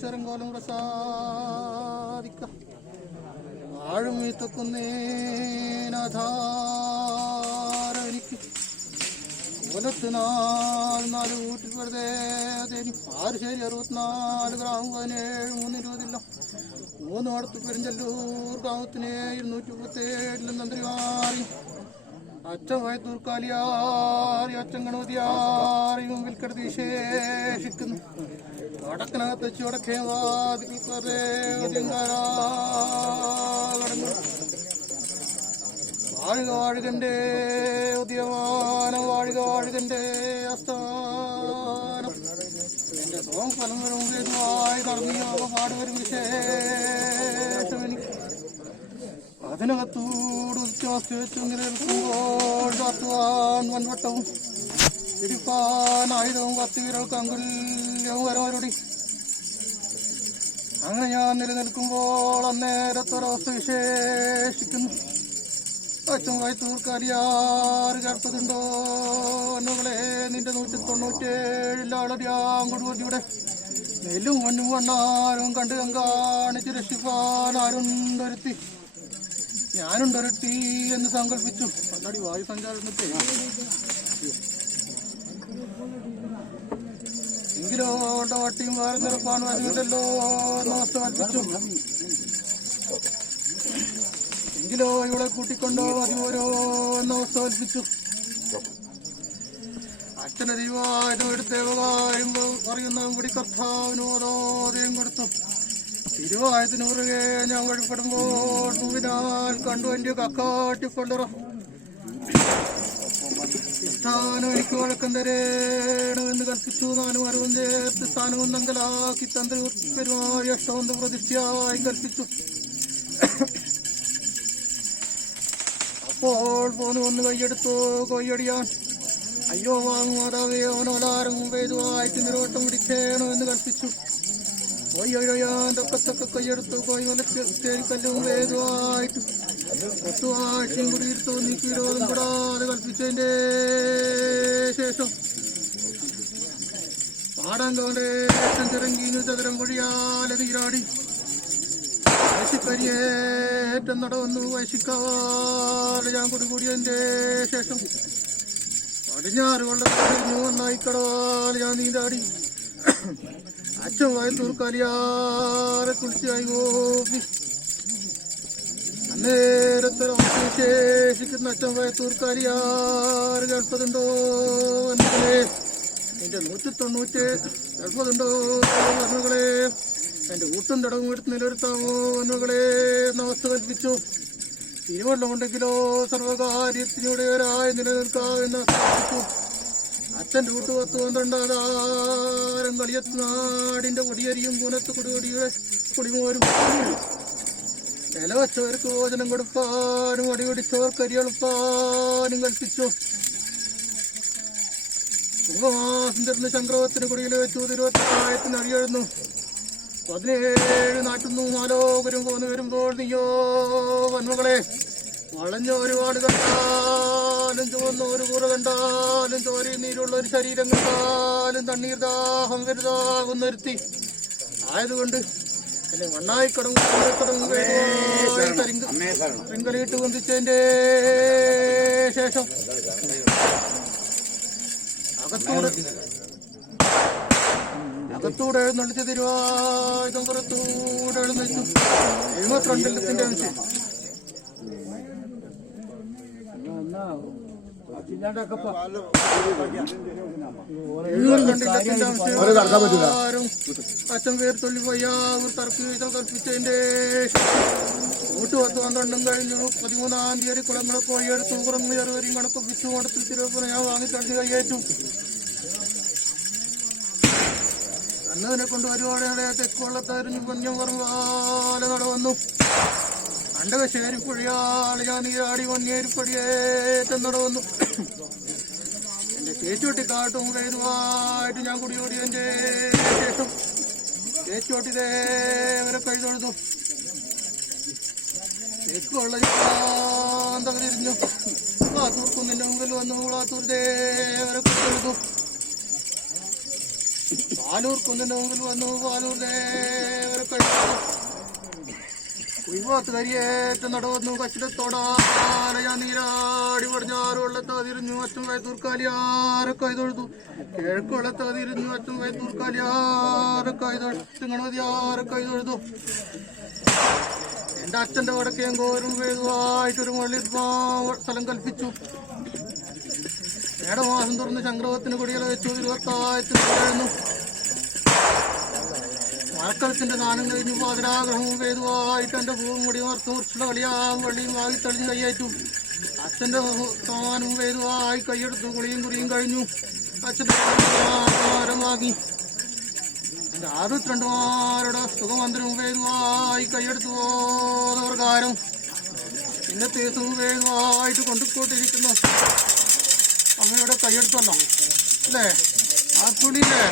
ശരങ്കോലം പ്രസാദിക്ക ആഴുമീത്തക്കുന്നേനാധാരം എനിക്ക് കൊലത്ത് 4 കൂട്ടി വെറുതെ ആറുശേരി 64 ഗ്രാം 17 320 3 അടുത്ത് പെരിഞ്ചല്ലൂർ ഗ്രാമത്തിന് 237 തന്ത്രി മാറി അച്ഛൻ വയത്തൂർക്കാലിയാറി അച്ഛൻ ഗണപതിയാറി മുമ്പിൽ കിടത്തി വിശേഷിക്കുന്നു വടക്കനകത്ത് വെച്ച് വടക്കേ വാതിൽക്കടന്നു വാഴുക വാഴുകന്റെ ഉദയമാനം വാഴുക വാഴുകന്റെ അസ്ഥാനം എന്റെ സ്വയം ഫലം വരുമായി കടന്നു പാടുവരും വിശേഷം എനിക്ക് അതിനകത്തൂട് ഉച്ചമസ്തി വെച്ചു നിലനിൽക്കുമ്പോൾ ചാത്തുവാൻ വൻവട്ടവും തിരിപ്പാൻ ആയുധവും 10 വിരൾക്ക് അങ്കുല്യവും വരവരുടി അങ്ങനെ ഞാൻ നിലനിൽക്കുമ്പോൾ അന്നേരത്തൊരവസ്ഥ വിശേഷിക്കുന്നു അച്ഛൻ വയത്തൂർക്കാരിയാറ് ചേർത്തതുണ്ടോ എന്നുകളെ നിന്റെ 197 ആളടിയാങ്കൊടുകൂടിയുടെ നെല്ലും മണ്ണും വണ്ണാരും കണ്ട് കാണിച്ച് രക്ഷിപ്പാൻ ആരുണ്ടൊരുത്തി ഞാനുണ്ടൊരുത്തി എന്ന് സങ്കല്പിച്ചു. അല്ലാടി വായു സഞ്ചാരത്തെ എങ്കിലോ വട്ടിയും വേറെ നിറപ്പാൻ വരുന്നില്ലല്ലോ എന്നവസ്ഥ കൽപ്പിച്ചു. എങ്കിലോ ഇവിടെ കൂട്ടിക്കൊണ്ടോ മതി ഓരോ എന്നവസ്ഥ കൽപ്പിച്ചു. അച്ഛനെ ദൈവമായതും എടുത്തേവകാര്യം പറയുന്ന കൂടി കർത്താവിന് ഓരോതയും കൊടുത്തു. തിരുവായത്തിന് പുറകെ ഞാൻ വഴിപ്പെടുമ്പോൾ മുവിനാൽ കണ്ടു എന്റെ കക്കാട്ടിക്കൊണ്ടറ സ്ഥാനം എനിക്ക് വഴക്കം തരേണമെന്ന് കൽപ്പിച്ചു. 4 മരവും ചേർത്ത് സ്ഥാനവും നങ്കലാക്കി തന്ത്രി പെരുമാറി അഷ്ടവന്ത പ്രതിഷ്ഠയായി കൽപ്പിച്ചു. അപ്പോൾ പോന്നു ഒന്ന് കൈയെടുത്തു കൊയ്യടിയാൻ അയ്യോ വാങ്ങുമാതാവേ ഓനോലാരം വേദുവായിട്ട് നിരോട്ടം പിടിക്കണമെന്ന് കൽപ്പിച്ചു. കൊയ്യൊഴിയാൻ തൊക്കത്തൊക്കെ കൊയ്യെടുത്തു കൊയ് വലച്ച് തേരിക്കല്ലും വേദുവായിട്ട് ഒത്തുവാഴ്ചയും കുടിയിരുത്തു നീക്കി വിരോധം കൂടാതെ കൽപ്പിച്ചതിന്റെ ശേഷം പാടാങ്കോന്റെ രക്തം ചിറങ്ങീനു ചതുരം കൊഴിയാലെ നീരാടി വയസ്സിക്കരിയേറ്റം നടവന്നു. വയസ്സിക്കാവാലെ ഞാൻ കുടികൂടിയതിന്റെ ശേഷം 16 കൊല്ലം ഒന്നായിക്കടവാലെ ഞാൻ നീന്താടി അച്ഛൻ വയത്തൂർക്കാലിയാറെ കുളിച്ചായി ഓപ്പി അന്നേരത്തൊരവശേഷിക്കുന്ന അച്ഛൻ വയത്തൂർക്കാലിയാറ് കേൾപ്പതുണ്ടോ എന്നേ എന്റെ 190 കേൾപ്പതുണ്ടോ എന്നകളെ എന്റെ ഊട്ടും തടവും എടുത്ത് നിലനിർത്താമോ എന്നകളെ എന്നവസ്ഥ കൽപ്പിച്ചു. തിരുവള്ളമുണ്ടെങ്കിലോ സർവകാര്യത്തിനുടേവരായി നിലനിൽക്കാമെന്ന് കൽപ്പിച്ചു. അച്ഛൻ്റെ കൂട്ട് 10-12 കളിയത്ത് നാടിന്റെ കൊടിയരിയും കൂനത്ത് കുടികൊടിയുടെ കുടിമോരും ഇല വച്ചവർക്ക് ഭോജനം കൊടുപ്പാനും അടിപിടിച്ചവർക്ക് അരിയെളുപ്പാനും കൽപ്പിച്ചു. ഉപമാസം തീർന്ന് ചക്രവത്തിന് കുടിയിൽ വെച്ചു. തിരുവത്തായത്തിന് അഴിയെഴുന്നു 17 നാട്ടുന്നു മാലോകരും പോന്നു വരുമ്പോൾ നീയോ വന്മകളെ വളഞ്ഞ ഒരുപാട് കണ്ടാലും ചുവന്ന ഒരു കൂറ കണ്ടാലും ചോരി നീരുള്ള ഒരു ശരീരം കണ്ടാലും തണ്ണീർ ദാഹം വരുതാകുന്നൊരുത്തി ആയതുകൊണ്ട് എന്നെ മണ്ണായി കടങ്ങും പെങ്കലിട്ട് വന്ദിച്ചതിന്റെ ശേഷം അകത്തൂടെ എഴുന്നള്ളിച്ച് തിരുവായുധം പുറത്തൂടെ എഴുന്നള്ളിച്ചു. 72 അംശം അച്ഛൻ പേർത്തുള്ളി പയ്യാവൂർ തർക്കി കൽപ്പിച്ചതിന്റെ 12 കഴിഞ്ഞു. 13-ാം തീയതി കുളങ്ങളെ കോഴിയെടുത്തു കുറഞ്ഞ ചെറുവരെയും കണക്കൊപ്പിച്ചു. മഠത്തിൽ തിരുവപ്പന ഞാൻ വാങ്ങിച്ചടിച്ച് കയ്യേറ്റു. അന്നതിനെ കൊണ്ട് ഒരുപാട് തെക്കുവള്ളത്തായിരുന്നു കൊഞ്ഞം കുറവാല നടവന്നു. അണ്ടകശേരിപ്പുഴയാളി ഞാൻ നീരാടി വന്യേരിപ്പടിയേറ്റം നടവന്നു. എന്റെ ചേച്ചോട്ടിക്കാട്ടും കൈതുമായിട്ട് ഞാൻ കുടിയോടിയതിന്റെ ശേഷം ചേച്ചോട്ടി ദേവരെ കൈതൊഴുതു. തെക്കുവള്ളരിഞ്ഞു ാത്തൂർക്കും നിന്റെ മുമ്പിൽ വന്നു. ാത്തൂർ ദേവരെ കൈതൊഴുതു. പാലൂർ കുന്നിന്റെ മുമ്പിൽ വന്നു. പാലൂരിലെ കുയ്വാത്ത് കരിയേറ്റ നടവന്നു. കച്ചിടത്തോടാലയ നീരാടി പടിഞ്ഞാറ് വെള്ളത്താതിരിഞ്ഞു. അച്ഛൻ വയത്തൂർക്കാലിയാറെ കൈതൊഴുതു. കിഴക്ക് വെള്ളത്താതിരിഞ്ഞു. അച്ഛൻ വയത്തൂർക്കാലിയാറെ കൈതൊഴുത്തു. ഗണപതിയാറെ കൈതൊഴുതു. എന്റെ അച്ഛന്റെ വടക്കേം കോരും വേതുവായിട്ടൊരു മള്ളി സ്ഥലം കൽപ്പിച്ചു. മേടമാസം തുറന്ന് ചക്രവത്തിന് കൊടിയില വെച്ചു. 20,000 മഴക്കലത്തിന്റെ ദാനം കഴിഞ്ഞു. പാതിരാഗ്രഹവും വേതുവായിട്ട് എന്റെ പൂവും മുടി മറത്ത് മുറിച്ചുള്ള കളിയാം വള്ളിയും വാങ്ങി തെളിഞ്ഞ് കൈയേറ്റു. അച്ഛന്റെ സ്ഥാനവും വേതുവായി കൈയെടുത്തു. കുളിയും കുറിയും കഴിഞ്ഞു. അച്ഛന്റെ ആഹാരം വാങ്ങി. എന്റെ 62 സുഖമന്ത്രവും വേതുവായി കൈയെടുത്തു പ്രകാരം ഇന്നത്തെ ദിവസവും വേതുവായിട്ട് കൊണ്ടുപോയിട്ടിരിക്കുന്നു. അമ്മയുടെ കൈയെടുത്തല്ലോ അല്ലേ? ആ തുണിയില്ലേ?